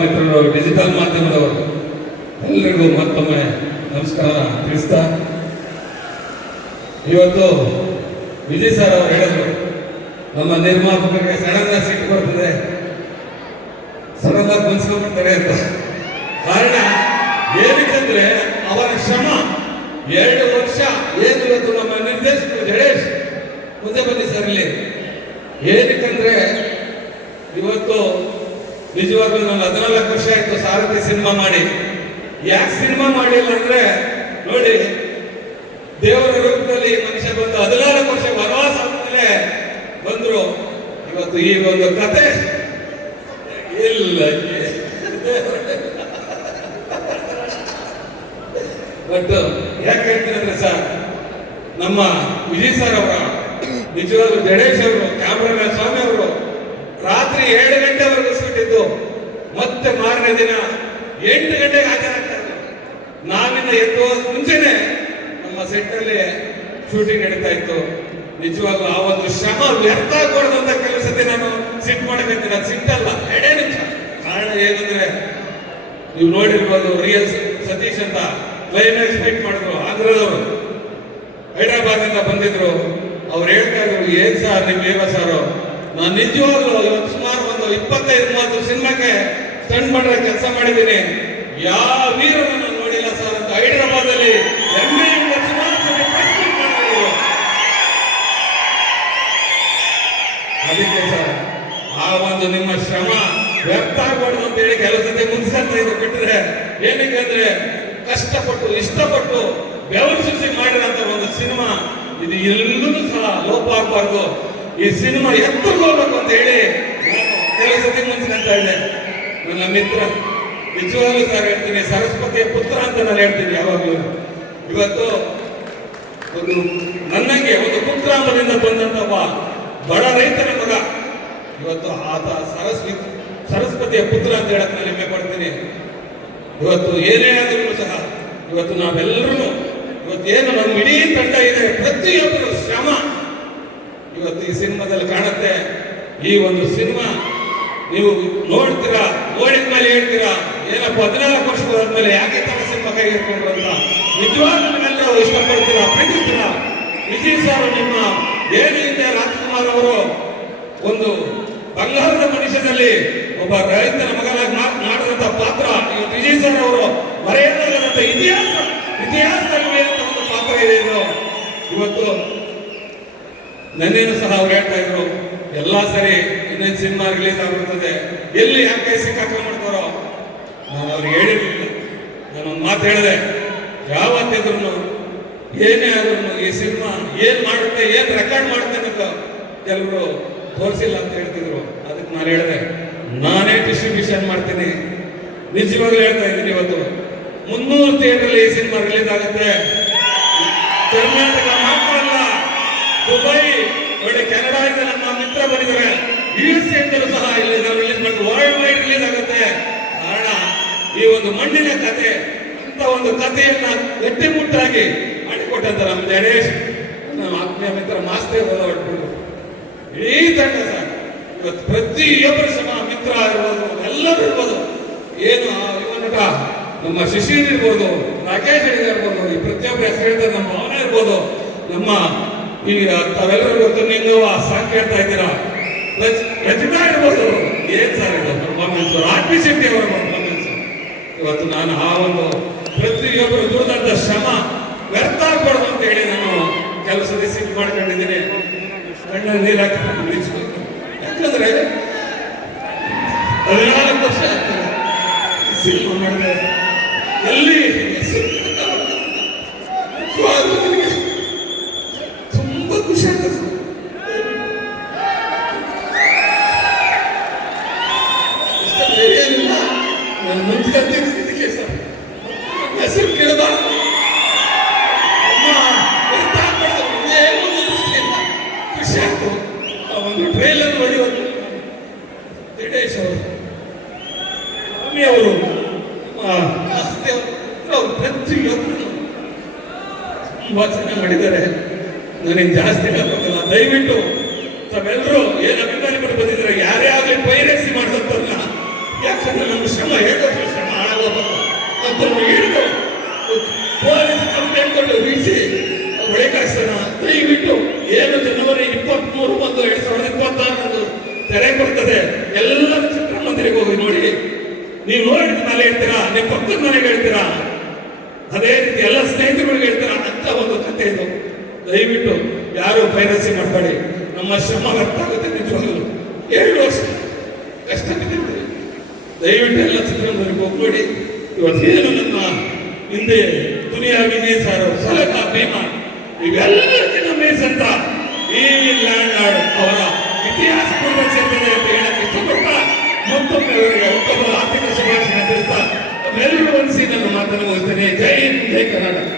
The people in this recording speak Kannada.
ಮಿತ್ರರು, ಡಿಜಿಟಲ್ ಮಾಧ್ಯಮದವರು ಎಲ್ಲರಿಗೂ ಮತ್ತೊಮ್ಮೆ ನಮಸ್ಕಾರ ತಿಳಿಸ್ತಾ, ಇವತ್ತು ವಿಜಯ್ ಸರ್ ಅವರು ಹೇಳಿದ್ರು ನಮ್ಮ ನಿರ್ಮಾಪಕರಿಗೆ ಸಡನ್ ಸಿಟ್ಟು ಬರ್ತದೆ, ಸಡನ್ ಆಗಿ ಮನ್ಸ್ಕೊಂಡ್ಬಿಡ್ತಾರೆ ಅಂತ. ಕಾರಣ ಏನಕ್ಕಂದ್ರೆ ಅವರ ಶ್ರಮ 2 ವರ್ಷ ಏನು ಇವತ್ತು ನಮ್ಮ ನಿರ್ದೇಶಕರು ಜಡೇಶ್ ಮುಂದೆ ಬನ್ನಿ ಸರ್ ಇಲ್ಲಿ. ಏನಕ್ಕಂದ್ರೆ ಇವತ್ತು ನಿಜವಾಗ್ಲೂ ನಾನು 14 ವರ್ಷ ಆಯ್ತು ಸಾರಥಿ ಸಿನಿಮಾ ಮಾಡಿ. ಯಾಕೆ ಸಿನಿಮಾ ಮಾಡಿಲ್ಲ ಅಂದ್ರೆ ನೋಡಿ, ದೇವರ ರೂಪದಲ್ಲಿ ಮನುಷ್ಯ ಬಂದು 14 ವರ್ಷ ವನವಾಸ ಆದ್ಮೇಲೆ ಬಂದ್ರು. ಇವತ್ತು ಈ ಒಂದು ಕತೆ ಇಲ್ಲ. ಬಟ್ ಯಾಕೆ ಹೇಳ್ತೀನಿ ಅಂದ್ರೆ ಸರ್, ನಮ್ಮ ವಿಜಯ್ ಸರ್ ಅವರ ನಿಜವಾಗ್ಲೂ ಜಡೇಶ್ ಅವರು, ಕ್ಯಾಮ್ರಾಮನ್ ಸ್ವಾಮಿ ಅವರು ರಾತ್ರಿ 7 ಗಂಟೆವರೆಗೂ ಶೂಟಿದ್ದು, ಮತ್ತೆ ಮಾರನೇ ದಿನ 8 ಗಂಟೆಗೆ ಹಾಜರಾಗ್ತಾರೆ. ನಾವಿನ್ನ ಎದ್ದು ಮುಂಚೆನೆ ನಮ್ಮ ಸೆಟ್ ಅಲ್ಲಿ ಶೂಟಿಂಗ್ ನಡೀತಾ ಇತ್ತು. ನಿಜವಾಗ್ಲೂ ಆ ಒಂದು ಶ್ರಮ ವ್ಯರ್ಥ ಆಗಬಾರ್ದು ಅಂತ ಕೆಲಸಕ್ಕೆ ನಾನು ಸಿಟ್ ಮಾಡಕಂತೀನಿ. ಅದು ಸಿಟ್ಟಲ್ಲ, 2 ನಿಮಿಷ. ಕಾರಣ ಏನಂದ್ರೆ ನೀವು ನೋಡಿರ್ಬೋದು, ರಿಯಲ್ ಸತೀಶ್ ಅಂತ ಕ್ಲೈಮ್ಯಾಕ್ಸ್ ಫೈಟ್ ಮಾಡಿದ್ರು, ಆಂಧ್ರದವರು, ಹೈದರಾಬಾದ್ ಇಂದ ಬಂದಿದ್ರು. ಅವ್ರು ಹೇಳ್ತಾ ಇದ್ರು, ಏನ್ ಸರ್ ನಿಮ್ ಲೇವ ಸಾರು, ನಾನು ನಿಜವಾಗ್ಲೂ ಇವತ್ತು ಸುಮಾರು ಒಂದು 25-30 ಸಿನಿಮಾಕ್ಕೆ ಸ್ಟಂಟ್ ಮಾಡೋ ಕೆಲಸ ಮಾಡಿದ್ದೀನಿ, ಯಾವ ವೀರನ್ನು ನೋಡಿಲ್ಲ ಸರ್ ಅಂತ ಹೈದರಾಬಾದ್ ಅಲ್ಲಿ ಸುಮಾರು ಸರಿ ಮಾಡಿದ್ರು. ಅದಕ್ಕೆ ಸರ್ ಆ ಒಂದು ನಿಮ್ಮ ಶ್ರಮ ವ್ಯರ್ಥ ಆಗಬಾರ್ದು ಅಂತ ಹೇಳಿ ಕೆಲಸಕ್ಕೆ ಮುನ್ಸ್ಕೊಂತ ಇದು ಬಿಟ್ಟರೆ, ಏನಕ್ಕೆ ಅಂದ್ರೆ ಕಷ್ಟಪಟ್ಟು ಇಷ್ಟಪಟ್ಟು ಬೆವರಿಸಿ ಮಾಡಿರೋಂಥ ಒಂದು ಸಿನಿಮಾ ಇದು ಎಲ್ಲೂ ಸಹ ಲೋಪ ಆಗಬಾರ್ದು. ಈ ಸಿನಿಮಾ ಎತ್ತರಿಗೆ ಹೋಗ್ಬೇಕು ಅಂತ ಹೇಳಿ ಕೆಲಸಕ್ಕೆ ಮುನ್ಸ್ಕೊಂತ ಇದೆ. ನನ್ನ ಮಿತ್ರ ನಿಜವಾಗ್ಲೂ ಸರ್ ಹೇಳ್ತೀನಿ, ಸರಸ್ವತಿಯ ಪುತ್ರ ಅಂತ ನಾನು ಹೇಳ್ತೀನಿ ಯಾವಾಗಲೂ. ಇವತ್ತು ಒಂದು ನನ್ನಂಗೆ ಒಂದು ಕುಗ್ರಾಮದಿಂದ ಬಂದಂತ ಬಡ ರೈತನ ಮಗ, ಇವತ್ತು ಆತ ಸರಸ್ವತಿಯ ಪುತ್ರ ಅಂತ ಹೇಳಕ್ ನಾನು ಹೆಮ್ಮೆ ಪಡ್ತೀನಿ. ಇವತ್ತು ಏನೇ ಆದ್ರೂ ಸಹ ಇವತ್ತು ನಾವೆಲ್ಲರೂ ಇವತ್ತೇನು ನಮ್ಮ ಇಡೀ ತಂಡ ಇದೆ, ಪ್ರತಿಯೊಬ್ಬರು ಶ್ರಮ ಇವತ್ತು ಈ ಸಿನಿಮಾದಲ್ಲಿ ಕಾಣುತ್ತೆ. ಈ ಒಂದು ಸಿನಿಮಾ ನೀವು ನೋಡ್ತೀರಾ, ನೋಡಿದ ಮೇಲೆ ಹೇಳ್ತೀರಾ, ಏನಪ್ಪ 14 ವರ್ಷಗಳಾದ್ಮೇಲೆ ಯಾಕೆ ತರ ಸಿನಿಮಾ ಕೈಗೆತ್ಕೊಂಡ್ರು ಅಂತ. ನಿಜವಾಗ್ಲೂ ನಿಮ್ಮೆಲ್ಲರೂ ಇಷ್ಟಪಡ್ತೀರಾ, ಪ್ರೀತಿಸ್ತೀರಾ. ವಿಜಯ್ ಸರ್ ನಿಮ್ಮ ಏನು ಹಿಂದೆ ರಾಜ್ಕುಮಾರ್ ಅವರು ಒಂದು ಬಂಗಾರದ ಮನುಷ್ಯದಲ್ಲಿ ಒಬ್ಬ ರೈತನ ಮಗನಾಗಿ ಮಾಡಿದಂತ ಪಾತ್ರ, ಈ ವಿಜಯ್ ಸರ್ ಅವರು ಮರೆಯಲಾಗದಂತ ಇತಿಹಾಸದಲ್ಲಿ ಒಂದು ಪಾತ್ರ ಇದೆ ಇದು. ಇವತ್ತು ನನ್ನೇನು ಸಹ ಅವ್ರು ಹೇಳ್ತಾ ಇದ್ರು, ಎಲ್ಲಾ ಸರಿ ಇನ್ನೊಂದು ಸಿನಿಮಾ ರಿಲೀಸ್ ಆಗಿರ್ತದೆ, ಎಲ್ಲಿ ಯಾಕೆ ಸಿಕ್ಕಾಕೊಂಡು ಮಾಡ್ತಾರೋ. ನಾನು ಅವ್ರಿಗೆ ಹೇಳಿರ್ಲಿಲ್ಲ, ನಾನೊಂದು ಮಾತು ಹೇಳಿದೆ, ಯಾವತ್ತಿದ್ರು ಏನೇ ಆದ್ರೂ ಈ ಸಿನಿಮಾ ಏನ್ ಮಾಡುತ್ತೆ, ಏನ್ ರೆಕಾರ್ಡ್ ಮಾಡುತ್ತೆ ಅನ್ನೋದು ಕೆಲವರು ತೋರಿಸಿಲ್ಲ ಅಂತ ಹೇಳ್ತಿದ್ರು. ಅದಕ್ಕೆ ನಾನು ಹೇಳಿದೆ, ನಾನೇ ಡಿಸ್ಟ್ರಿಬ್ಯೂಷನ್ ಮಾಡ್ತೀನಿ. ನಿಜವಾಗ್ಲೂ ಹೇಳ್ತಾ ಇದ್ದೀನಿ, ಇವತ್ತು 300 ಥಿಯೇಟರ್ ಈ ಸಿನಿಮಾ ರಿಲೀಸ್ ಆಗುತ್ತೆ. ಕರ್ನಾಟಕ ಮಾತ್ರ ಅಲ್ಲ, ದುಬೈ, ಒಳ್ಳೆ ಕೆನಡಾದಿಂದ ನಮ್ಮ ಮಿತ್ರ ಬಂದಿದ್ದಾರೆ, USA ಇಂದಲೂ ಸಹ ಇಲ್ಲಿ ನಾವು ರಿಲೀಸ್ ಮಾಡ್ತೀವಿ, ವರ್ಲ್ಡ್ ವೈಡ್ ರಿಲೀಸ್ ಆಗುತ್ತೆ. ಕಾರಣ ಈ ಒಂದು ಮಣ್ಣಿನ ಕತೆ, ಅಂತ ಒಂದು ಕಥೆಯನ್ನ ಗಟ್ಟಿಮುಟ್ಟಾಗಿ ಮಾಡಿಕೊಟ್ಟಂತ ನಮ್ಮ ಜಡೇಶ್, ನಮ್ಮ ಆತ್ಮೀಯ ಮಿತ್ರ ಮಾಸ್ಟರ್ ಹೊರಬಿಟ್ಟು ಇಡೀ ತಂಡ ಸರ್. ಇವತ್ತು ಪ್ರತಿಯೊಬ್ಬರ ಶ್ರಮ, ಮಿತ್ರ ಇರ್ಬೋದು, ಎಲ್ಲರೂ ಇರ್ಬೋದು, ಏನು ಯುವನಟ ನಮ್ಮ ಶಿಶಿರ್ ಇರ್ಬೋದು, ರಾಕೇಶ್ ಇರ್ಬೋದು, ಈ ಪ್ರತಿಯೊಬ್ಬರ ಹೆಸರು ಹೇಳ್ತಾರೆ, ನಮ್ಮ ಭಾವನೆ ಇರ್ಬೋದು, ನಮ್ಮ ಈಗ ತಾವೆಲ್ಲರೂ ಇವತ್ತು ನೀವು ಸಾಂಗ್ ಕೇಳ್ತಾ ಇದ್ದೀರಾ, ರಚನಾ ಇರ್ಬೋದು, ಏನ್ ಸರ್ ಇದು ಪರ್ಫಾರ್ಮೆನ್ಸ್, ರಾಜ್ವಿ ಶೆಟ್ಟಿ ಅವರ ಪರ್ಫಾರ್ಮೆನ್ಸ್. ಇವತ್ತು ನಾನು ಆ ಒಂದು ಪ್ರತಿಯೊಬ್ಬರು ದುಡಿದಂತ ಶ್ರಮ ವ್ಯರ್ಥ ಆಗ್ಬಾರ್ದು ಅಂತ ಹೇಳಿ ನಾನು ಕೆಲಸದ ಸಿಟ್ ಮಾಡ್ಕೊಂಡಿದ್ದೀನಿ. ಕಣ್ಣ ನೀರು ಹಾಕಿ, ಯಾಕಂದ್ರೆ 14 ವರ್ಷ ಆಗ್ತದೆ ಸಿನಿಮಾ ಮಾಡಿದ್ರೆ ಎಲ್ಲಿ ತುಂಬಾ ಖುಷಿ ಆಗ್ತದೆ. ಏನಿಲ್ಲ, ನಾನು ಮುಂಚೆ ಸರ್ ಹೆಸರು ಕೇಳಿದ ಖುಷಿ ಆಯ್ತು. ಆ ಒಂದು ಟ್ರೈಲರ್ ನೋಡಿ ಜಡೇಶ್ ಅವರು, ಸ್ವಾಮಿ ಅವರು, ಪ್ರತಿಯೊಬ್ಬರು ತುಂಬಾ ಚೆನ್ನಾಗಿ ಮಾಡಿದ್ದಾರೆ. ನನಗೆ ಜಾಸ್ತಿ ಹೇಳಬೇಕಲ್ಲ, ದಯವಿಟ್ಟು ತಾವೆಲ್ಲರೂ ಏನು ಅಭಿಮಾನಿಗಳು ಬಂದಿದ್ದಾರೆ, ಯಾರೇ ಆಗಲಿ ಪೈರಸಿ ಮಾಡಿದಂತವ್ರನ್ನ ಯಾಕಂದ್ರೆ ನಮ್ಮ ಶ್ರಮ ಹೇಗೋ ಶ್ರಮ ಹಾಳಾಗೋಗ್ಬೇಕು ಅದನ್ನು ಹಿಡಿದು ಪೊಲೀಸ್ ಕಂಪ್ಲೇಂಟ್ ಕೊಟ್ಟು ಬೀಸಿ ಒಳೆ ಕಳಿಸೋಣ. ದಯವಿಟ್ಟು ಏನು ಜನವರಿ 23/1/2026 ತೆರೆ ಬರ್ತದೆ. ಎಲ್ಲರೂ ಚಿತ್ರಮಂದಿರಿಗೆ ಹೋಗಿ ನೋಡಿ. ನೀವು ನೋಡಿದ ಮೇಲೆ ಹೇಳ್ತೀರಾ, ನಿಮ್ಮ ಪಕ್ಕದ ಮನೆಗೆ ಹೇಳ್ತೀರಾ, ಅದೇ ರೀತಿ ಎಲ್ಲ ಸ್ನೇಹಿತರುಗಳಿಗೆ ಹೇಳ್ತೀರಾ ಅಂತ ಒಂದು ಕಥೆ ಇದು. ದಯವಿಟ್ಟು ಯಾರು ಪೈರಸಿ ಮಾಡಬೇಡಿ. ನಮ್ಮ ಶ್ರಮ ವ್ಯರ್ಥ ಆಗುತ್ತೆ. ನಿಜವಾಗಲು 7 ವರ್ಷ ಕಷ್ಟ ಬಿದ್ದಿರ್ತೀವಿ. ದಯವಿಟ್ಟು ಎಲ್ಲ ಚಿತ್ರಮಂದಿರಿಗೆ ಹೋಗಿ ನೋಡಿ. ಇವತ್ತೇನು ನನ್ನ ಹಿಂದೆ ದುನಿಯಾ ವಿಜಯ್ ಸರ್, ಸಲಗ ಭೀಮಾ ಇವೆಲ್ಲಕ್ಕಿಂತ ಮೇಸಂತ ಈ ಲ್ಯಾಂಡ್ ಲಾರ್ಡ್ ಅವರ ಇತಿಹಾಸ ಪೂರ್ವ ಸೇರ್ತದೆ ಅಂತ ಹೇಳಕ್ಕೆ ಇಷ್ಟಪಡ್ತಾ ಮತ್ತೊಮ್ಮೆ ಅವರಿಗೆ ಉತ್ತಮ ಆರ್ಥಿಕ ಶುಭಾಶಯ ತಿಳಿಸ್ತಾ ಎಲ್ಲರಿಗೂ ಒಂದಿಸಿ ನನ್ನ ಮಾತನ್ನು ಮುಗಿಸ್ತೇನೆ. ಜೈ ಹಿಂದ್, ಜೈ ಕರ್ನಾಟಕ.